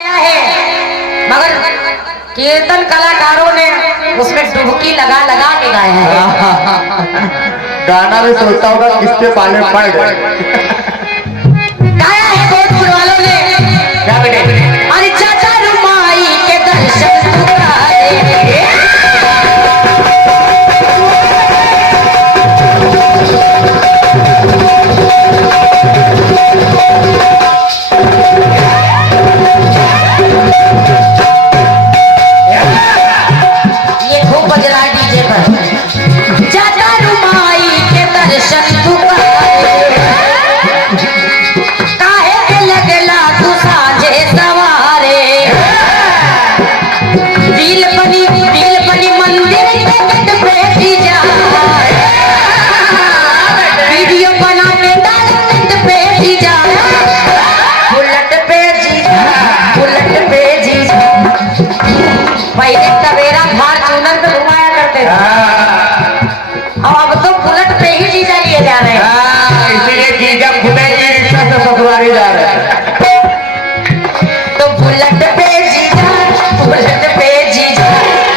है, मगर कीर्तन कलाकारों ने उसमें डुबकी लगा लगा के गाया है। गाना भी सोचता होगा किसके पाले पड़ गए। गाया है भोजपुर वालों ने। क्या बेटे? अरे चाचा रुमाई के दर्शन दुआरे। ये खूब बज रहा है डीजे पर। चाचा रुमाई के दर्शन दुआरे। काहे के लगला तू साझे सवारे। दिल बनी मंदिर के गट पे की जाए। वीडियो बना के डालत पे की जाए। बुलेट पे जी जा, बुलेट पे जी जा। पहले तवेरा फॉर्च्यूनर पे घुमाया करते थे, अब तो बुलेट पे ही जीजा लिए जा रहे हैं। इसीलिए जीजा खुदे की रिक्शा से ससुरारी जा रहे हैं। तो बुलेट पे जीजा, बुलेट पे जीजा,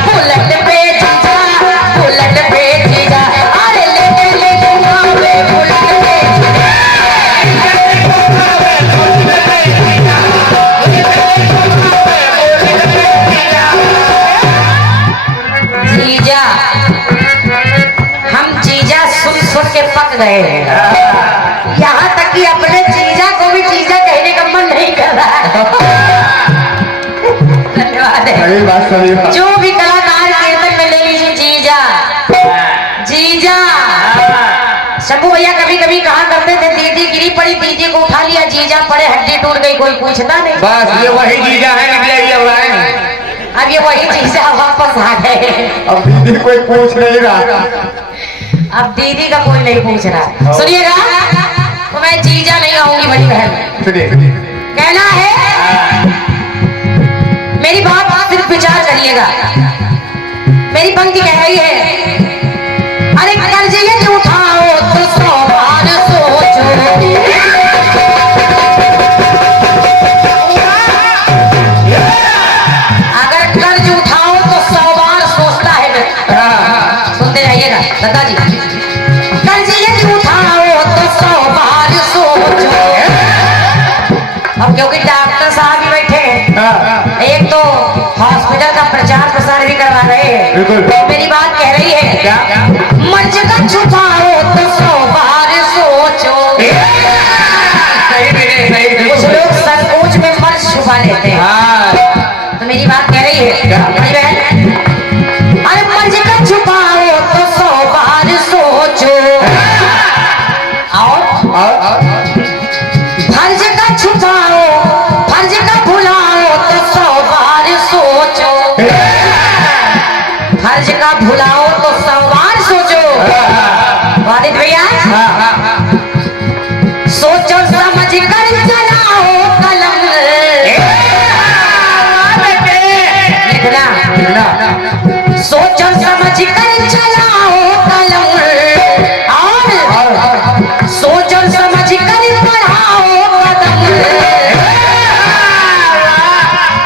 बुलेट पे जीजा, बुलेट पे जीजा। अरे ले घुमावे बुलेट पे जीजा। हम जीजा सुन के पक गए हैं। यहाँ तक कि अपने जीजा को भी जीजा कहने का मन नहीं कर रहा है। धन्यवाद है। सही बात। जो भी कलाकार कीर्तन में ले लीजिए जीजा, जीजा। शंभू भैया कभी कभी कहा करते थे दीदी गिरी पड़ी, दीदी को उठा लिया, जीजा पड़े हड्डी टूट गई, कोई पूछता नहीं। बस ये वही जीजा है, निकले ये उड़ाएंगे। अब ये वही जीजा वापस आ गए। अब दीदी कोई पूछ नहीं रहा। अब दीदी का कोई नहीं पूछ रहा। सुनिएगा, तो मैं जीजा नहीं आऊंगी बड़ी बहन। सुनिए। कहना है, मेरी बात सिर्फ विचार करिएगा। मेरी पंक्ति कह रही है, अरे कर्ज ये उठाओ तो 100 बार सोचो। अगर कर्ज उठाओ तो 100 बार सोचता है व्यक्ति। सुनते जाइएगा दादाजी। कर्ज ये उठाओ तो 100 बार सोचो। अब क्योंकि डॉक्टर साहब भी बैठे हैं, एक तो हॉस्पिटल का प्रचार प्रसार भी करवा रहे हैं, तो मेरी बात कह रही है, क्या? मर्ज का छुपाओ तो 100 बार सोचो। सही। कुछ लोग संकोच में मर्ज छुपा लेते हैं, तो मेरी बात कह रही है बड़ी बहन, अरे मर्ज का छुपाओ तो 100 बार सोचो। और फर्ज का छुपाओ, फर्ज का भुलाओ तो 100 बार सोचो। फर्ज का भुलाओ तो 100 बार सोचो। वालिद भैया, सोचो समझ कर चलाओ कलम। लिखना, सोचो समझ कर चलाओ कलम। और सोचो समझ कर बढ़ाओ कदम।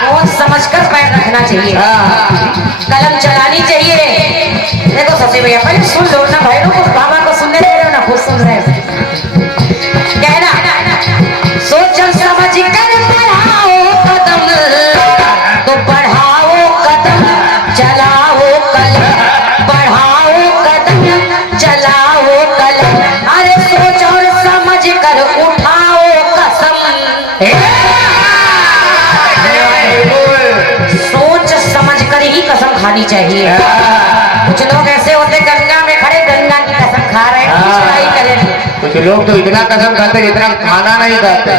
बहुत समझ कर पैर रखना चाहिए, कलम चलानी चाहिए। देखो सबसे भैया पहले सुन लो ना भाई, को बाबा को सुनने दे रहे हो ना, खुद सुन रहे हो। कहना, सोचो समझ कर बढ़ाओ कदम, तो बढ़ाओ कदम चलाओ कलम, बढ़ाओ कदम चलाओ कलम। अरे सोच और समझ कर उठाओ कसम। सोच समझ कर ही कसम खानी चाहिए। कुछ लोग ऐसे होते गंगा में खड़े गंगा की कसम खा रहे हैं, कुछ नहीं करेंगे। कुछ लोग तो इतना कसम खाते जितना खाना नहीं खाते।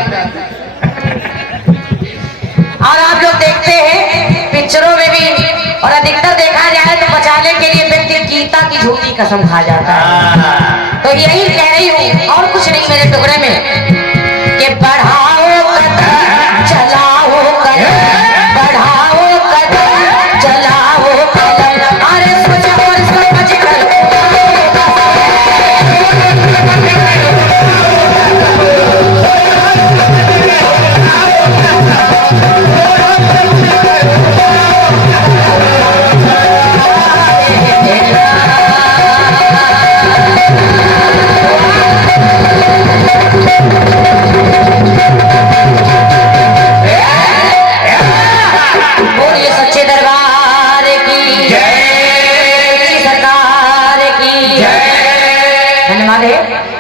और आप लोग देखते हैं पिक्चरों में भी, और अधिकतर देखा जाए तो बचाने के लिए व्यक्ति गीता की झूठी कसम खा जाता है। तो यही कह रही हूँ, और कुछ नहीं मेरे टुकड़े में, कि बढ़ाओ कदम चलाओ कदम, बढ़ाओ कदम चलाओ कदम। अरे सोच और समझ कर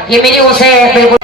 ये मेरी उसे बिल्कुल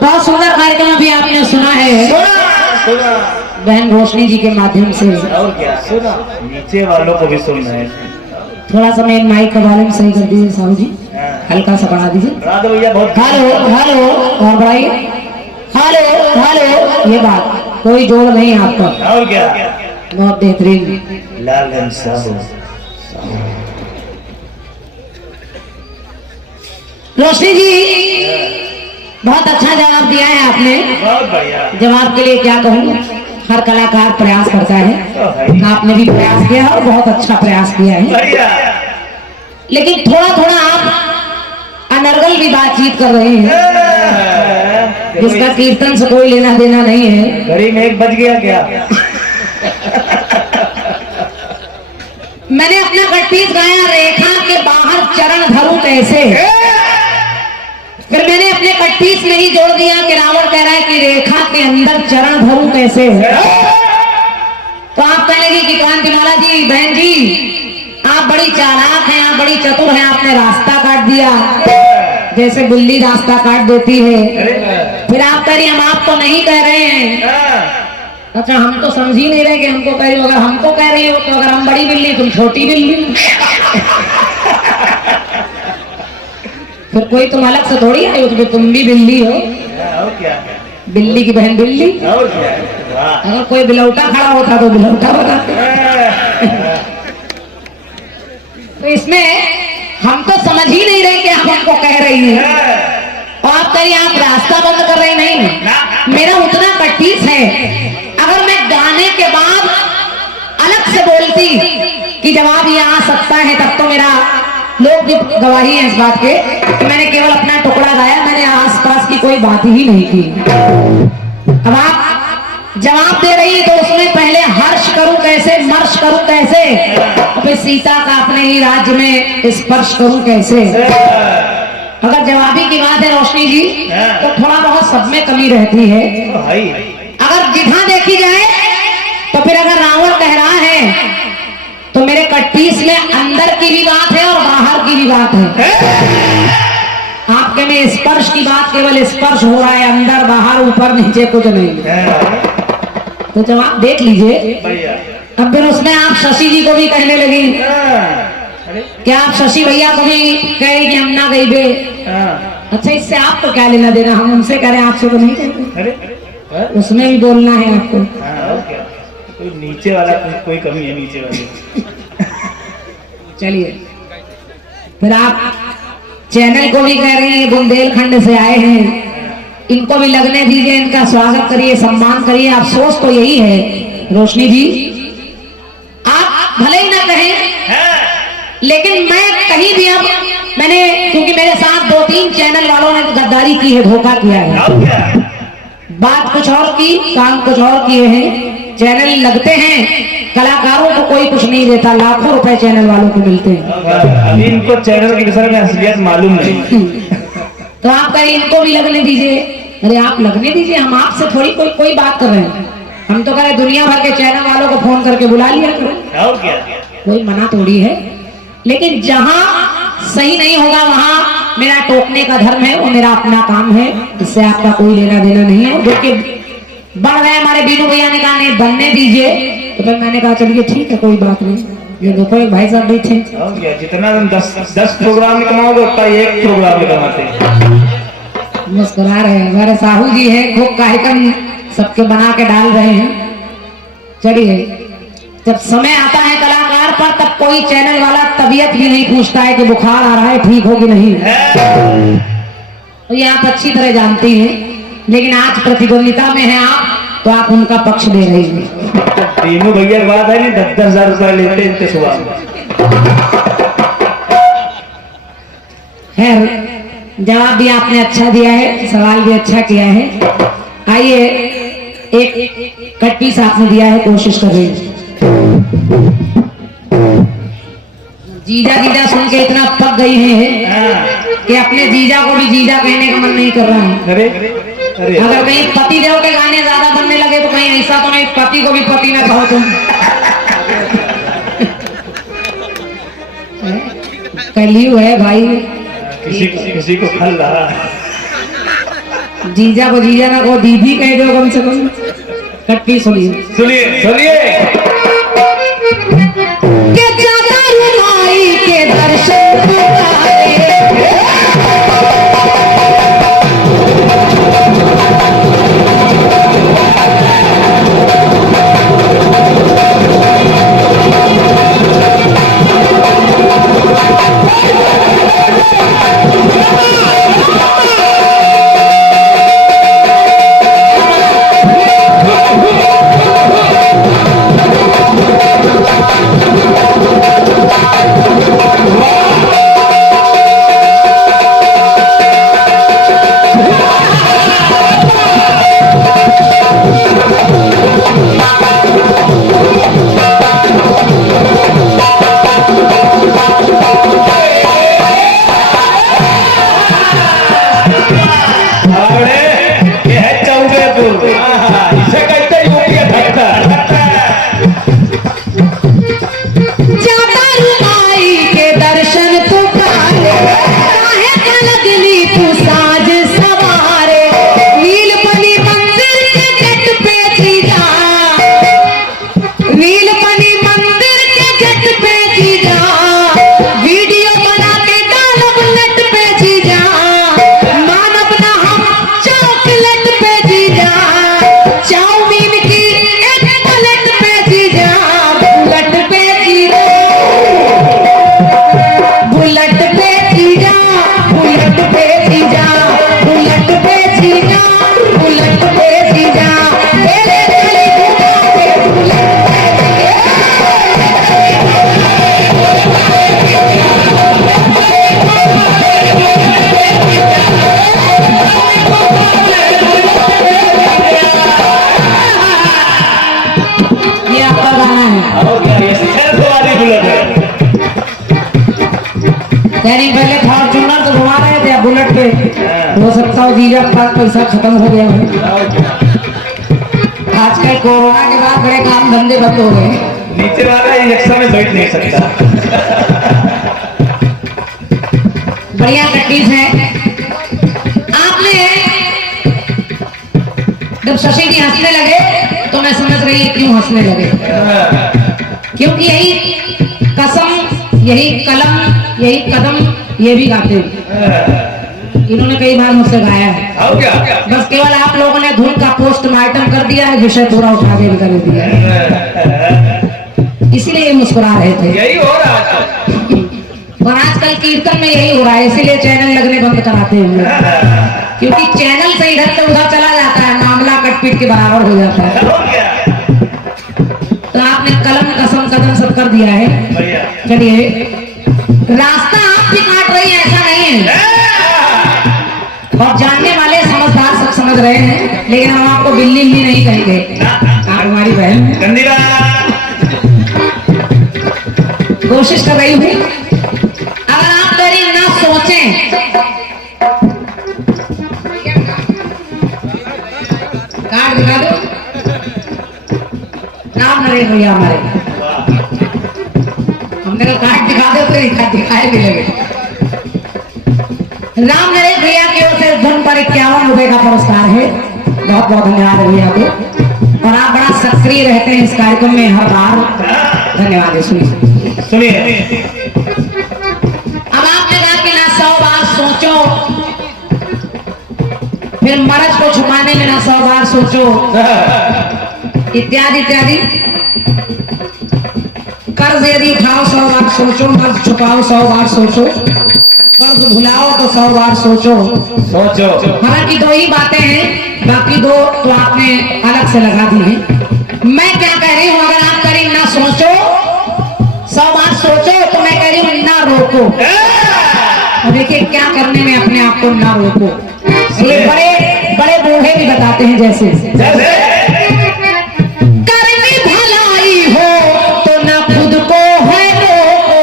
बहुत सुंदर कार्यक्रम भी आपने सुना है बहन रोशनी जी के माध्यम से। और क्या सुना, नीचे वालों को भी सुनना है। थोड़ा सा मैं माइक का वॉल्यूम सही कर दीजिए साहू जी, हल्का सा बढ़ा दीजिए। बढ़ा दो भैया, बहुत हेलो हेलो और बढ़ाइए, हेलो हेलो। ये बात कोई जोड़ नहीं आपका, और क्या बहुत बेहतरीन। लाल रंग साहू रोशनी जी बहुत अच्छा जवाब दिया है आपने। बहुत बढ़िया। जवाब के लिए क्या कहूँ, हर कलाकार प्रयास करता है, आपने भी प्रयास किया और बहुत अच्छा प्रयास किया है। बढ़िया। लेकिन थोड़ा थोड़ा आप अनर्गल भी बातचीत कर रहे हैं जिसका कीर्तन से कोई लेना देना नहीं है। घड़ी में 1 बज गया क्या? मैंने अपना कटपीस गाया, रेखा के बाहर चरण धरूं कैसे। फिर मैंने अपने कटपीस में ही जोड़ दिया कि रावण कह रहा है कि रेखा के अंदर चरण धरूं कैसे। तो आप कहेंगे कि कांतिमाला जी, बहन जी आप बड़ी चालाक हैं, आप बड़ी चतुर हैं, आपने रास्ता काट दिया जैसे बिल्ली रास्ता काट देती है। फिर आप कह रही हम आपको नहीं कह रहे हैं। अच्छा, हम तो समझ ही नहीं रहे कि हमको कह रही हो। अगर हमको कह रही हो तो अगर हम बड़ी बिल्ली तुम छोटी बिल्ली, फिर कोई तुम अलग से थोड़ी आई हो, तो तुम भी बिल्ली हो। और क्या, बिल्ली की बहन बिल्ली। और क्या। वाह। अगर कोई बिलौटा खड़ा होता तो बिलौटा बना। तो इसमें हम तो समझ ही नहीं रहे कि आप हमको कह रही हैं और आप कह रही आप रास्ता बंद कर रही। नहीं, मेरा उतना कटपीस है, अगर मैं गाने के बाद अलग से बोलती कि जवाब ये आ सकता है तब तो मेरा लोग भी गवाही है इस बात के कि मैंने केवल अपना टुकड़ा गाया, मैंने आसपास की कोई बात ही नहीं की। अब आप जवाब दे रही तो उसमें पहले हर्ष करूं कैसे, मर्श करूं कैसे, और फिर सीता का अपने ही राज्य में स्पर्श करूं कैसे। अगर जवाबी की बात है रोशनी जी तो थोड़ा बहुत सब में कमी रहती है। अगर जितना देखी जाए तो फिर अगर रावण कह रहा है तो मेरे कटपीस में अंदर की भी बात है और बाहर की भी बात है। आपके में स्पर्श की बात केवल स्पर्श हो रहा है, अंदर बाहर ऊपर नीचे कुछ नहीं। तो जवाब देख लीजिए। अब फिर उसमें आप शशि जी को भी कहने लगी, क्या आप शशि भैया को भी कह रही कि हम ना गई बे। अच्छा, इससे आपको क्या लेना देना, हम उनसे कह रहे हैं आपसे तो नहीं कहते। उसमें भी बोलना है आपको। कोई नीचे वाला कोई कमी है नीचे वाले। चलिए, फिर आप चैनल को भी कह रहे हैं बुंदेलखंड से आए हैं, इनको भी लगने दीजिए, इनका स्वागत करिए, सम्मान करिए। अफसोस तो यही है रोशनी जी, आप भले ही ना कहें लेकिन मैं कहीं भी अब मैंने, क्योंकि मेरे साथ 2-3 चैनल वालों ने गद्दारी की है, धोखा किया है, बात कुछ और की काम कुछ और किए हैं। चैनल लगते हैं, कलाकारों को कोई कुछ नहीं देता, लाखों रुपए चैनल वालों को मिलते हैं। अभी इनको चैनल के विषय में असलियत मालूम नहीं। तो आप कहें इनको भी लगने दीजिए। अरे आप लगने दीजिए, हम आपसे थोड़ी कोई बात कर रहे हैं। हम तो कह रहे दुनिया भर के चैनल वालों को फोन करके बुला लिया करो, और क्या, कोई मना थोड़ी है। लेकिन जहां सही नहीं होगा वहां मेरा टोकने का धर्म है, वो मेरा अपना काम है, इससे आपका कोई लेना देना नहीं है। जो कि बढ़ रहे हमारे बीनू भैया ने कहा नहीं बनने दीजिए, तो फिर मैंने कहा चलिए ठीक है कोई बात नहीं। ये देखो एक भाई साहब बैठे, और क्या, जितना 10 प्रोग्राम में कमाओगे उतना एक प्रोग्राम में कमाते हैं। मुस्कुरा रहे हैं। हमारे साहू जी हैं, खूब कार्यक्रम सबके बना के डाल रहे हैं। चलिए, जब समय आता है कलाकार पर तब कोई चैनल वाला तबीयत भी नहीं पूछता है कि बुखार आ रहा है, ठीक हो कि नहीं। तो ये आप अच्छी तरह जानती हैं, लेकिन आज प्रतिद्वंदिता में है आप, तो आप उनका पक्ष ले रही हैं। तीनों भैया की बात है नहीं, 10,000 रुपए लेते इनके सुबह। खैर, जवाब भी आपने अच्छा दिया है, सवाल भी अच्छा किया है। आइए, एक कट पीस आपने दिया है, कोशिश कर रही है। जीजा जीजा सुन के इतना पक गई है कि अपने जीजा को भी जीजा कहने का मन नहीं कर रहा है। अरे अरे, अगर कहीं पति देव के गाने ज्यादा बनने लगे तो कहीं ऐसा तो नहीं पति को भी पति ना कहो तुम। कलियु है भाई, किसी को खल रहा है। जीजा को जीजा ना को दीदी कह दो कम से कम। कट्टी सुनिए सुनिए सुनिए। के जाता रुमाई के दर्शन कराए, पहले फॉर्च्यूनर तो घुमा रहे थे, बुलेट पे हो सकता हो जीजा के पास पैसा खत्म हो गया है। आजकल कोरोना के बाद बड़े काम धंधे बंद हो गए। नीचे वाला रिक्शा में बैठ नहीं सकता। बढ़िया प्रैक्टिस है। आपने जब शशि जी हंसने लगे तो मैं समझ रही क्यों हंसने लगे, क्योंकि यही कसम, यही कलम, यही कदम ये भी गाते हैं। इन्होंने कई बार मुझसे गाया है। बस केवल आप लोगों ने धुन का पोस्टमार्टम कर दिया है, विषय थोड़ा उठा के कर दिया है, इसीलिए मुस्कुरा रहे थे। यही हो रहा है और आजकल कीर्तन में यही हो रहा है, इसीलिए चैनल लगने बंद कराते हैं, क्योंकि चैनल से इधर से उधर चला जाता है, मामला कटपीट के बराबर हो जाता है। तो आपने कलम कसम कदम सब कर दिया है। चलिए, रास्ता आप भी काट रही है, ऐसा नहीं है, और जानने वाले समझदार सब समझ रहे हैं, लेकिन हम आपको बिल्ली ही नहीं कहेंगे, आप हमारी बहन है। कोशिश कर रही हूँ, अगर आप करीब ना सोचें, कार्ड दिखा दो। नाम नरेश भैया हमारे, हमने कहा कार्ड दिखा दो, तो दिखाए भी लगे। राम नरेश भैया की ओर से धन पर 51 रुपए का पुरस्कार है। बहुत बहुत धन्यवाद भैया को, और आप बड़ा सक्रिय रहते हैं इस कार्यक्रम में हर बार। धन्यवाद है। सुनिए, अब आपने कहा कि ना 100 बार सोचो, फिर मर्ज को छुपाने में ना 100 बार सोचो, इत्यादि इत्यादि। कर्ज यदि उठाओ 100 बार सोचो, कर्ज छुपाओ 100 बार सोचो, कर्ज भुलाओ तो 100 बार सोचो। हालांकि 2 ही बातें हैं, बाकी 2 तो आपने अलग से लगा दी है। मैं क्या कह रही हूँ, अगर आप करीब ना सोचो 100 बार सोचो, तो मैं कह रही हूँ ना रोको। और देखिए क्या करने में अपने आप को ना रोको। ये बड़े बड़े बूढ़े भी बताते हैं, जैसे करनी भलाई हो तो ना खुद को है रोको।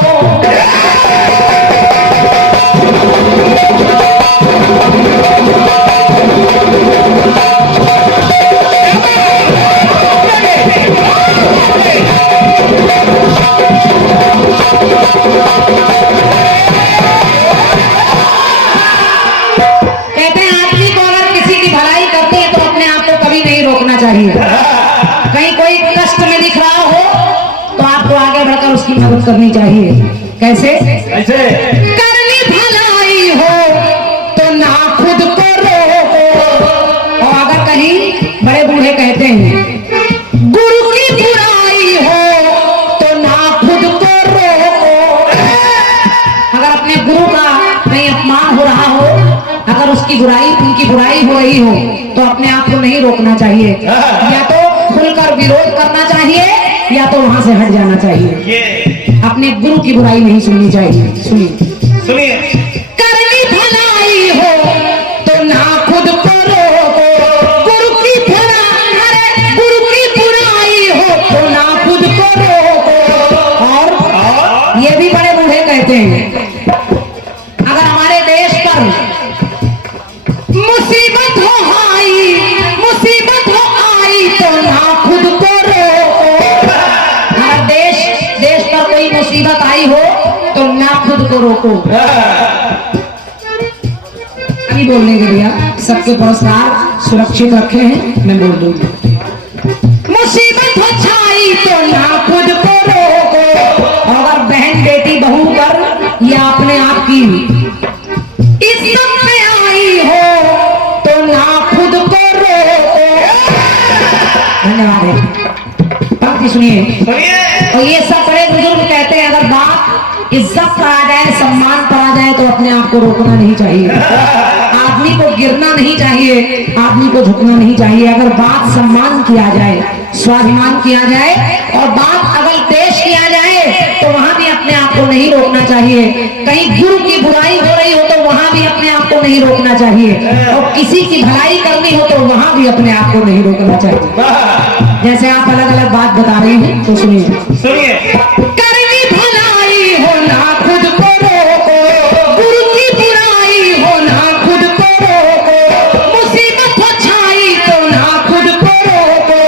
कहते हैं आदमी को अगर किसी की भलाई करते हैं तो अपने आप को कभी नहीं रोकना चाहिए। कहीं कोई कष्ट में दिख रहा हो तो आपको आगे बढ़कर उसकी मदद करनी चाहिए। कैसे? करनी भलाई हो तो ना खुद को रोको। और अगर कहीं बड़े बूढ़े कहते हैं गुरु की बुराई हो तो ना खुद को रोको। अगर अपने गुरु का कहीं अपमान हो रहा हो, अगर उसकी बुराई, उनकी बुराई हो रही हो, तो अपने आप को नहीं रोकना चाहिए। या तो खुलकर विरोध करना चाहिए या तो वहां से हट जाना चाहिए। अपने गुरु की बुराई नहीं सुननी चाहिए। सुनिए, करनी भलाई हो तो ना खुद को रोको। गुरु की बुराई हो तो ना खुद को रोको। और ये भी बड़े बूढ़े कहते हैं अगर हमारे देश पर मुसीबत हो आई तो ना खुद को रोको। हमारा देश पर कोई मुसीबत आई हो तो ना खुद को रोको। अभी बोलने के लिए सबके पुरस्कार सुरक्षित रखे हैं, मैं बोल दूंगी। मुसीबत हो छाई तो ना खुद को रोको। अगर बहन बेटी बहू पर या अपने आप की इज्जत में आई हो तो ना खुद को रोको। धन्यवाद। पंक्ति सुनिए। और ये सब बड़े बुजुर्ग कहते हैं अगर बात इज्जत पर आ जाए, सम्मान पर आ जाए तो अपने आप को रोकना नहीं चाहिए। आदमी को गिरना नहीं चाहिए, आदमी को झुकना नहीं चाहिए। अगर बात सम्मान की आ जाए, स्वाभिमान की आ जाए और बात अगर देश की आ जाए तो वहां भी अपने आप को नहीं रोकना चाहिए। कहीं गुरु की बुराई हो रही हो तो वहां भी अपने आप को नहीं रोकना चाहिए। और किसी की भलाई करनी हो तो वहां भी अपने आप को नहीं रोकना चाहिए। जैसे आप अलग अलग बात बता रहे हैं तो सुनिए। करनी भलाई हो ना खुद को रोको। गुरु की बुराई हो ना खुद को रोको। मुसीबत हो छाई तो ना खुद को रोको।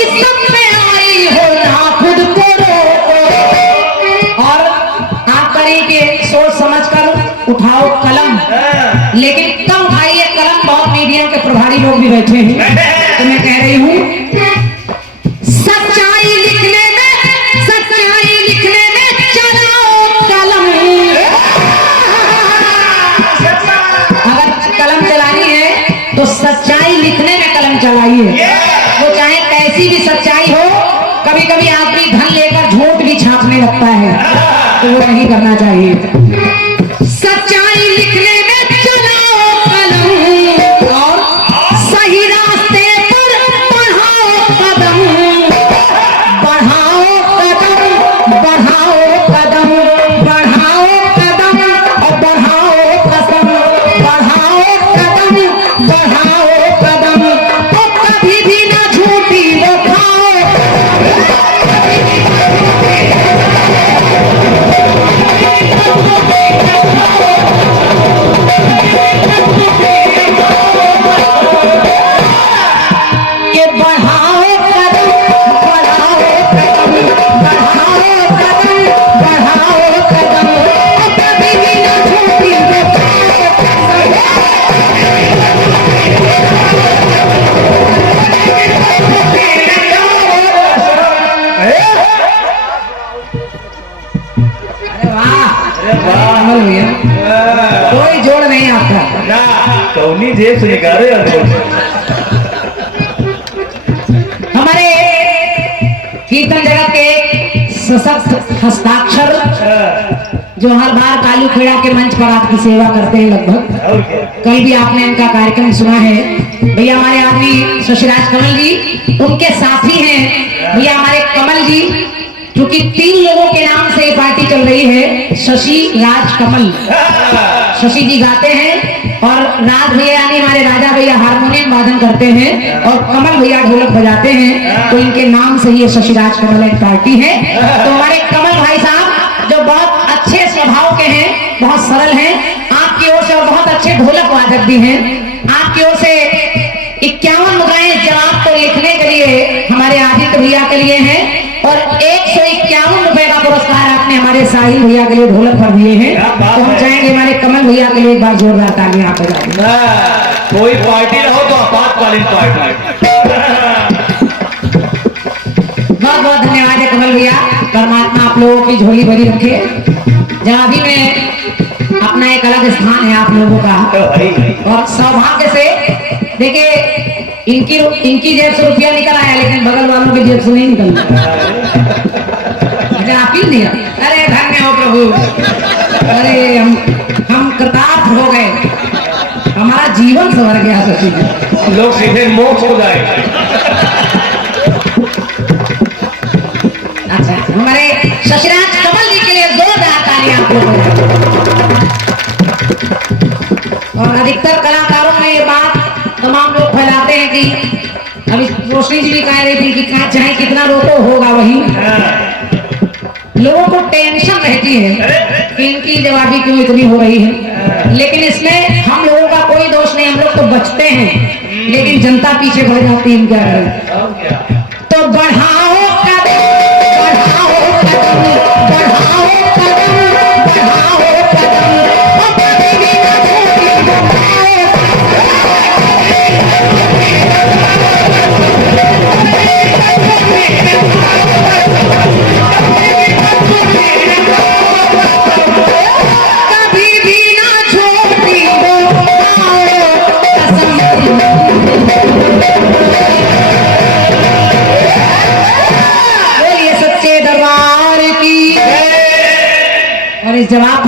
इज्जत में आई हो ना खुद को रोको। और आप करेंगे सोच समझ कर उठाओ कलम, लेकिन कम उठाइए कलम। बहुत मीडिया के प्रभारी लोग भी बैठे हैं, तो मैं कह रही हूँ सच्चाई लिखने में चलाओ कलम। अगर कलम चलानी है तो सच्चाई लिखने में कलम चलाइए। वो चाहे कैसी भी सच्चाई हो, कभी कभी आदमी धन लेकर झूठ भी छापने लगता है, तो वो नहीं करना चाहिए। सच्चाई लिखने में चलाओ कलम और सही रास्ते पर बढ़ाओ कदम। बढ़ाओ कदम, बढ़ाओ कदम, बढ़ाओ कदम और बढ़ाओ कसम। बढ़ाओ कदम, बढ़ाओ कदम और कभी भी ना झूठी वो खाओ। के बढ़ाओ कदम, बढ़ाओ कदम, बढ़ाओ कदम, बढ़ाओ कदम और कभी भी ना झूठी वो कोई जोड़ नहीं आता। कौनी जेब से निकाले हमारे कीर्तन जगत के सशक्त हस्ताक्षर जो हर बार कालू खेड़ा के मंच पर आपकी सेवा करते हैं लगभग। और क्या? कल भी आपने इनका कार्यक्रम सुना है। भैया हमारे आदमी शशिराज कमल जी उनके साथी हैं। भैया हमारे कमल जी, क्योंकि 3 लोगों के नाम से ये पार्टी चल रही है, शशि राज कमल। शशि जी गाते हैं और राज भैया यानी हमारे राजा भैया हारमोनियम वादन करते हैं और कमल भैया ढोलक बजाते हैं, तो इनके नाम से ये शशिराज कमल एक पार्टी है। तो हमारे कमल भाई साहब जो बहुत अच्छे स्वभाव के हैं, बहुत सरल हैं, आपकी ओर से और बहुत अच्छे ढोलक वादक भी हैं, आपकी ओर से 51 मुद्राएं जवाब को लिखने के लिए हमारे आदित्य भैया के लिए हैं और 151 रुपए का पुरस्कार आपने हमारे साहिल भैया के लिए ढोलक पर दिए हैं। तो हम चाहेंगे हमारे कमल भैया के लिए एक बार जोरदार ताली यहाँ पर जाए। कोई पार्टी ना हो तो आपातकालीन पार्टी। बहुत बहुत धन्यवाद है कमल भैया। परमात्मा आप लोगों की झोली भरी रखे। जवाबी में अपना एक अलग स्थान है आप लोगों का और सौभाग्य से देखिए इनकी जेब से रुपया निकल आया, लेकिन बगल वालों की जेब से नहीं निकल। अगर आप ही नहीं, अरे धन्य हो प्रभु, अरे हम कृतार्थ हो गए, हमारा जीवन संवर गया। शशि लोग सीधे मोक्ष को जाए। अच्छा, हमारे शशिराज कमल जी के लिए जोरदार तालियां आप लोगों को। और अधिकतर कलाकारों में ये बात तमाम लोग फैलाते हैं कि अभी रोशनी जी भी कह रही थी कि चाहे कितना रोको होगा वही। लोगों को टेंशन रहती है कि इनकी जवाबी क्यों इतनी हो रही है, लेकिन इसमें हम लोगों का कोई दोष नहीं, हम लोग तो बचते हैं, लेकिन जनता पीछे बढ़ जाती है। क्या करें? तो बढ़ाओ कदम, बढ़ाओ कदम, बढ़ाओ कदम, बढ़ाओ कदम, और कभी भी ना छोड़ी हो, बोलिए सच्चे दरबार की। और इस जवाब